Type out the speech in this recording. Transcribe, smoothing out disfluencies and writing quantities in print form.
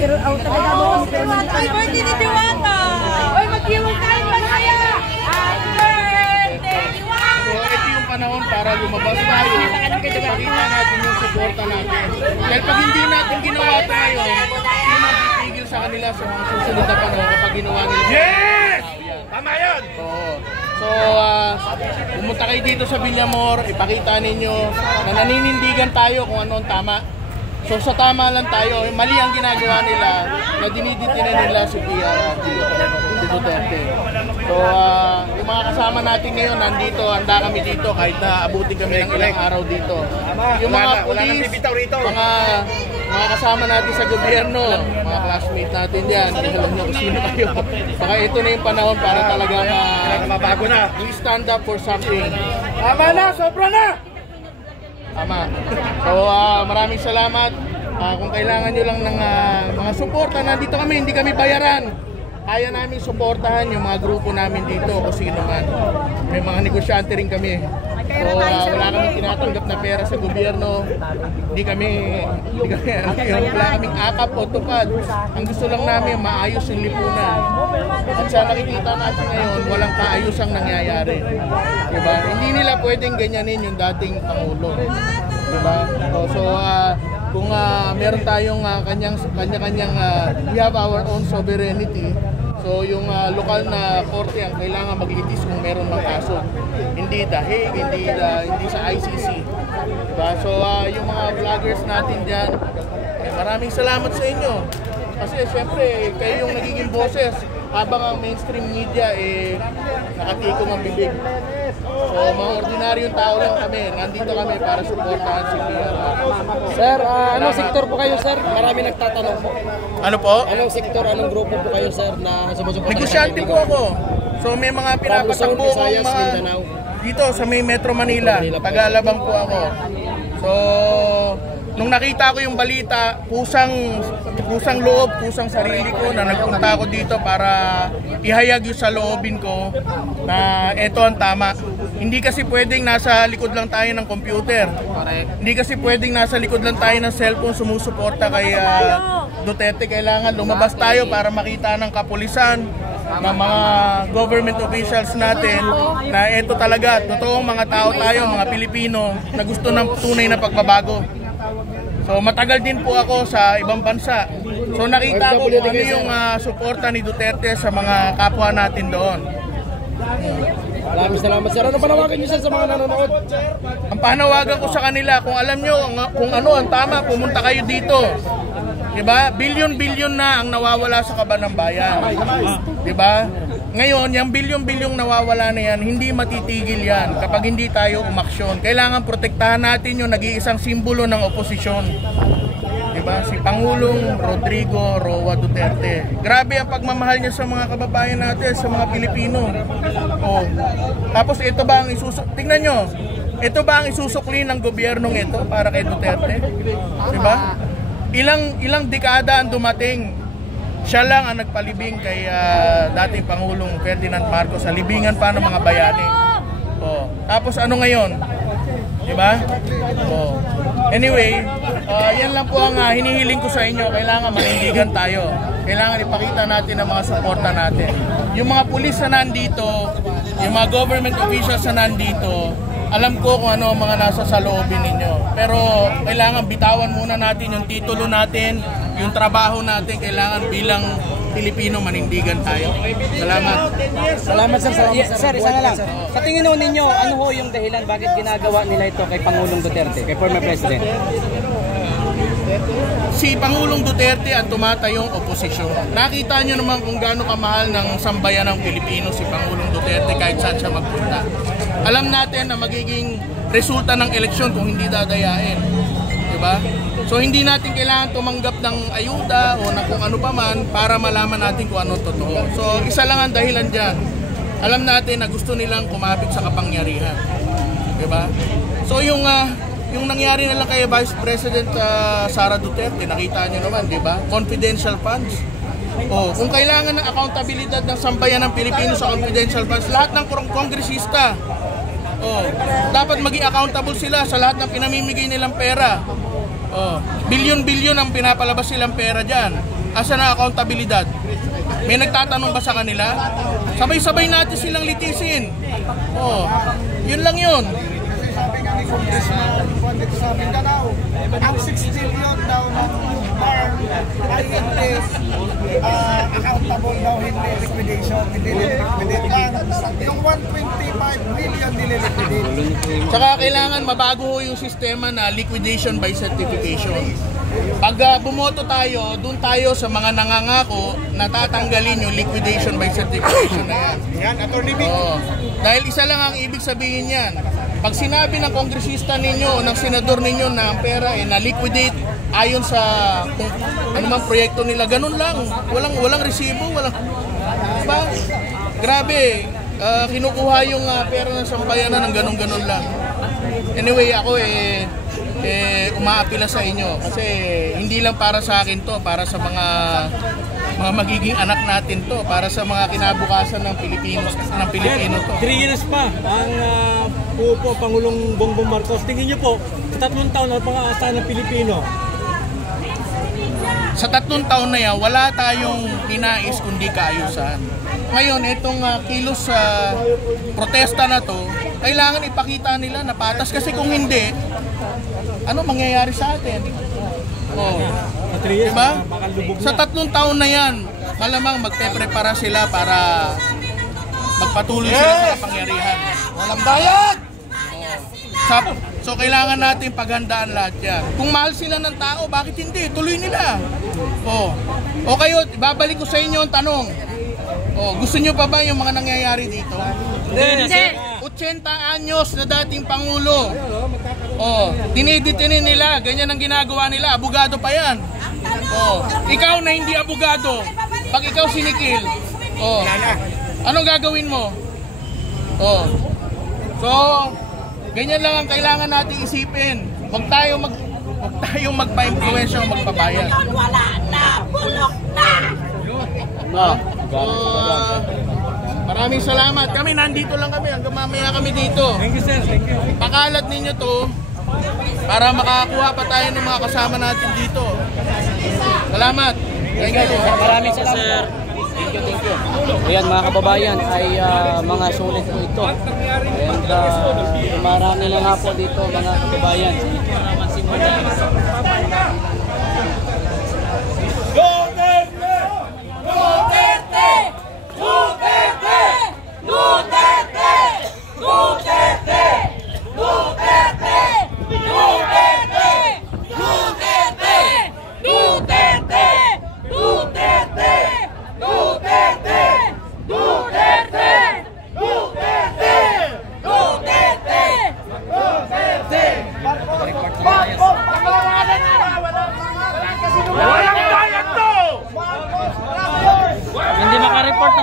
pero talaga mo kami pero Happy birthday ni Diwata! Uy, mag-iwan tayo pa kaya! Happy birthday, Diwata! So ito yung panahon para lumabas tayo. Pakita natin yung suporta natin. Dahil pag hindi natin ginawa tayo, hindi magpipigil sa kanila sa mga susunod na panahon kapag ginawa nila. Yes! Tama yan! So, pumunta kayo dito sa Villamor, ipakita ninyo na naninindigan tayo kung ano ang tama. So sa tama lang tayo, mali ang ginagawa nila na diniditinan nila si Duterte. So yung mga kasama natin ngayon nandito, handa kami dito kahit na abutin kami ng ilang araw dito. Yung mga pulis, mga kasama natin sa gobyerno, mga classmates natin dyan, alam nyo kung sino kayo. Baka ito na yung panahon para talagang mabago na. We stand up for something. Tama na, sobra na! Tama. So maraming salamat. Kung kailangan nyo lang ng mga suporta, nandito kami, hindi kami bayaran. Kaya namin suportahan yung mga grupo namin dito kung sino man. May mga negosyante rin kami. So wala kaming tinatanggap na pera sa gobyerno. Wala kaming akap o tupad. Ang gusto lang namin maayos yung lipunan. At sa nakikita natin ngayon, walang kaayusang nangyayari. Diba? Hindi nila pwedeng ganyanin yung dating Pangulo. Diba? So kung meron tayong kanya-kanyang we have our own sovereignty. So yung lokal na korte ang kailangan maglitis kung meron ng kaso. Hindi dahil hindi sa ICC. Diba? So yung mga vloggers natin diyan, maraming salamat sa inyo. Kasi syempre kayo yung nagiging boses habang ang mainstream media nakatikom ang bibig. So mga ordinaryong tao lang kami, nandito kami para suportahan si PR. Sir, anong sektor po kayo, sir? Marami nagtatanong po. Ano po? Anong sektor, anong grupo po kayo, sir, na sumusuporta? Negosyante po ako. So may mga pinapatakbo akong mga dito sa may Metro Manila. Tagalabang po ako. So nung nakita ko yung balita, kusang loob, kusang sarili ko na nagpunta ako dito para ihayag yung sa loobin ko na eto ang tama. Hindi kasi pwedeng nasa likod lang tayo ng computer. Hindi kasi pwedeng nasa likod lang tayo ng cellphone sumusuporta kay Duterte. Kailangan lumabas tayo para makita ng kapulisan, ng mga government officials natin na eto talaga, totoong mga tao tayo, mga Pilipino na gusto ng tunay na pagbabago. So matagal din po ako sa ibang bansa. So nakita ko kung ano yung suporta ni Duterte sa mga kapwa natin doon. Maraming salamat, sir. Ano panawagan niyo, sir, sa mga nanonood? Ang panawagan ko sa kanila, kung alam nyo kung ano ang tama, pumunta kayo dito. Diba? Bilyon-bilyon na ang nawawala sa kaban ng bayan. Diba? Ngayon, yung bilyon-bilyong nawawala na yan, hindi matitigil yan kapag hindi tayo umaksyon. Kailangan protektahan natin yung nag-iisang simbolo ng oposisyon. Diba? Si Pangulong Rodrigo Roa Duterte. Grabe ang pagmamahal niya sa mga kababayan natin, sa mga Pilipino. Oh. Tapos ito ba ang tingnan nyo, ito ba ang isusukli ng gobyernong ito para kay Duterte? Diba? Ilang dekada ang dumating, siya lang ang nagpalibing kay dating Pangulong Ferdinand Marcos sa libingan pa ng mga bayani. Oh. Tapos ano ngayon? Diba? Oh. Anyway, yan lang po ang hinihiling ko sa inyo. Kailangan manindigan tayo. Kailangan ipakita natin ang mga suporta natin. Yung mga pulis na nandito, yung mga government officials na nandito, alam ko kung ano ang mga nasa sa loobin ninyo. Pero kailangan bitawan muna natin yung titulo natin, yung trabaho natin. Kailangan bilang Pilipino manindigan tayo. Salamat. Salamat, sir. Sir, isa na lang. Sa tingin ninyo, ano ho yung dahilan bakit ginagawa nila ito kay Pangulong Duterte, kay former President? Si Pangulong Duterte ang tumatayong oposisyon. Nakita nyo naman kung gaano kamahal ng sambayan ng Pilipino si Pangulong Duterte kahit saan siya magpunta. Alam natin na magiging resulta ng eleksyon kung hindi dadayain. Diba? So hindi natin kailangan tumanggap ng ayuda o na kung ano pa man para malaman natin kung ano totoo. So isa lang ang dahilan dyan. Alam natin na gusto nilang kumapit sa kapangyarihan. Diba? So yung nangyari na lang kay Vice President Sara Duterte, nakita nyo naman, diba? Confidential funds. Oh, kung kailangan ng accountability ng sambayan ng Pilipino sa confidential funds, lahat ng kongresista, dapat maging accountable sila sa lahat ng pinamimigay nilang pera. Bilyon-bilyon ang pinapalabas silang pera dyan. Asa na accountabilidad? May nagtatanong ba sa kanila? Sabay-sabay natin silang litisin. Oh, yun lang yun. Sabi nga ni Congressman Juan dito sa Mindanao, ang 6 billion daw ng farm ay hindi accountable daw, hindi liquidation, hindi liquidate lang. Yung 125 billion nililiquidate. Tsaka kailangan mabago yung sistema na liquidation by certification. Pag bumoto tayo, dun tayo sa mga nangangako na tatanggalin yung liquidation by certification na yan. Yan, Attorney Vic. Oo. Dahil isa lang ang ibig sabihin yan. Pag sinabi ng kongresista ninyo o ng senador ninyo na ang pera na-liquidate ayon sa kung anumang proyekto nila, ganun lang. Walang resibo, walang... Diba? Grabe, kinukuha yung pera ng sambayanan ng ganun-ganun lang. Anyway, ako umaapila sa inyo kasi hindi lang para sa akin to, para sa mga magiging anak natin to, para sa mga kinabukasan ng Pilipino to. 3 years pa ang uupo Pangulong Bongbong Marcos. Tingin niyo po, sa 3 taon na pang-aasahan ng Pilipino? Sa 3 taon na yan, wala tayong ninais kundi kaayusan. Ngayon, itong kilos sa protesta na to, kailangan ipakita nila na patas kasi kung hindi, ano mangyayari sa atin? Oh. Diba? Sa 3 taon na yan, malamang magpe-prepara sila para magpatuloy sila sa kapangyarihan. Walang bayad! So kailangan natin paghandaan lahat yan. Kung mahal sila ng tao, bakit hindi? Tuloy nila. O kayo, ibabalik ko sa inyo ang tanong. Gusto nyo pa ba yung mga nangyayari dito? Hindi. 80 anyos na dating Pangulo. Diniditinin nila, ganyan ang ginagawa nila, abogado pa yan. Ikaw na hindi abogado, pag ikaw sinikil, anong gagawin mo? So, ganyan lang ang kailangan natin isipin. Huwag tayong magpa-influensya o magpabayad. Wala na, bulok na. Maraming salamat. Kami nandito lang kami, hanggang mamaya kami dito. Thank you, sir. Thank you. Pakalat ninyo to para makakuha pa tayo ng mga kasama natin dito. Salamat. Thank you. Maraming salamat. Sir. Thank you. Ayan mga kababayan ay mga sulit po ito. And marami na nga po dito mga kababayan. Hindi makareport ng